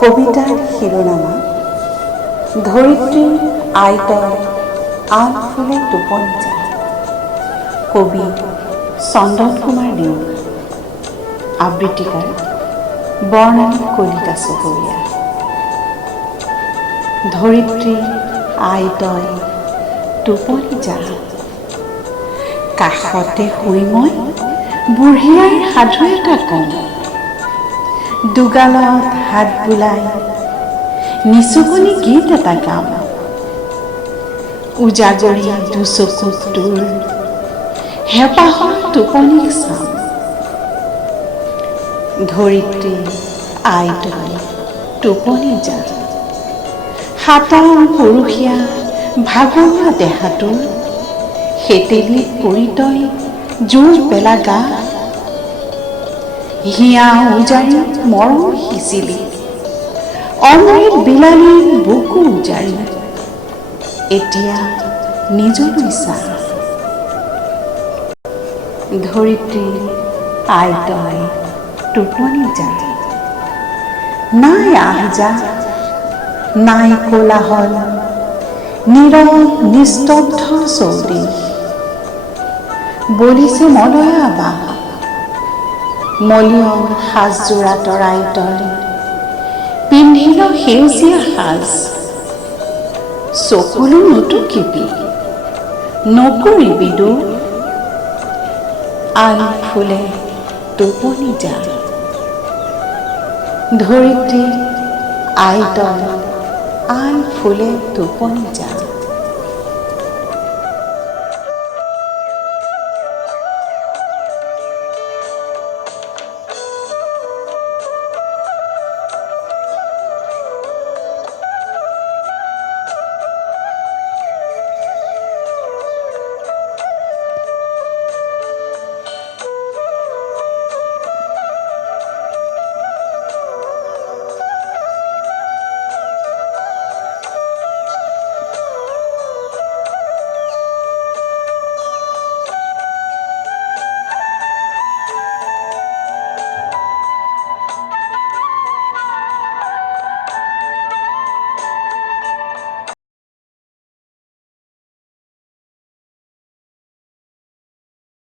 কবিতাৰ শিৰোনামা ধৰিত্ৰীৰ আইতই আন ফুলে টোপনি যায়। কবি চন্দন কুমাৰ দেউল। আবৃত্তিকাৰ বৰ্ণালী কলিতা চহৰীয়া। ধৰিত্ৰীৰ আইতই টোপনি যায়, কাষতে শুই মই বুঢ়ীয়াৰ সাধু এটা কওঁ। দুগালত হাত বুলাই নিচুকনি গীত এটা গাওঁ। উজাগৰি দুচকুত তোৰ হেঁপাহৰ টোপনিক চাওঁ। ধৰিত্ৰী আইতই টোপনি যায়, হাতম পৰসীয়া ভাগৰুৱা দেহাটোৰ সেতেলিত পৰি তই জোৰ পেলা গা। হিয়া উজাৰি মৰম সিঁচিলি, অমৃত বিলালি বুকু উজাৰি, এতিয়া নিজলৈ চা। ধৰিত্ৰী আইতই টোপনি যায়, নাই আহযাহ নাই কোলাহল, নীৰৱ নিস্তব্ধ চৌদিশ। বলিছে মলয়া বাঁহ, মলিয়ন সাজযোৰা তৰাই তই পিন্ধিল সেউজীয়া সাজ। চকুলো নুটুকিবি, নকৰিবি দূৰ, আন ফুলে টোপনি যায়। ধৰিত্ৰী আইতই আন ফুলে টোপনি যায়।